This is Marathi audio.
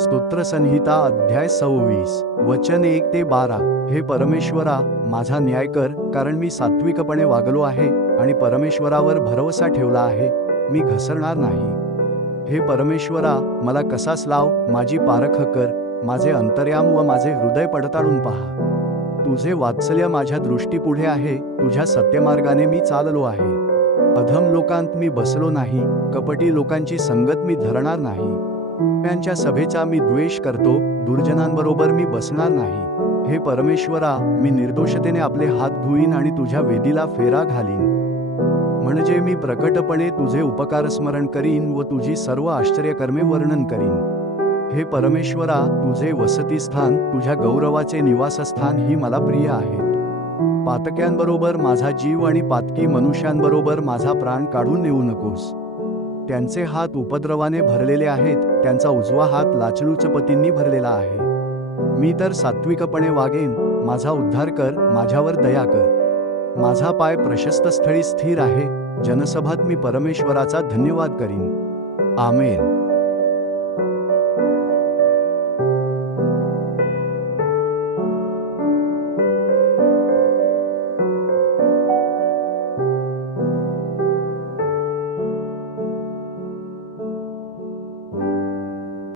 स्तोत्रसंहिता अध्याय 26 वचन 1 ते 12। हे परमेश्वरा, माझा न्याय कर, कारण मी सात्विकपणे वागलो आहे आणि परमेश्वरावर भरवसा ठेवला आहे, मी घसरणार नाही। हे परमेश्वरा, मला कसास लाव, माझी पारख कर, माझे अंतर्याम व माझे हृदय पडताळून पहा। तुझे वात्सल्य माझ्या दृष्टीपुढे आहे, तुझ्या सत्यमार्गाने मी चाललो आहे। अधम लोकांत मी बसलो नाही, कपटी लोकांची संगत मी धरणार नाही। त्यांच्या सभेचा मी द्वेष करतो, दुर्जनांबरोबर मी बसणार नाही। हे परमेश्वरा, मी निर्दोषतेने आपले हात धुईन आणि तुझ्या वेदीला फेरा घालीन, म्हणजे मी प्रकटपणे तुझे उपकार स्मरण करीन व तुझी सर्व आश्चर्यकर्मे वर्णन करीन। हे परमेश्वरा, तुझे वसतिस्थान, तुझ्या गौरवाचे निवासस्थान ही मला प्रिय आहेत। पातक्यांबरोबर माझा जीव आणि पातकी मनुष्यांबरोबर माझा प्राण काढून नेऊ नकोस। त्यांचे हात उपद्रवाने भरलेले आहेत, त्यांचा उजवा हात लाचलुचपतींनी भरलेला आहे। मी तर सात्विकपणे वागेन, माझा उद्धार कर, माझ्यावर दया कर। माझा पाय प्रशस्त स्थळी स्थिर आहे, जनसभात मी परमेश्वराचा धन्यवाद करीन। आमेन।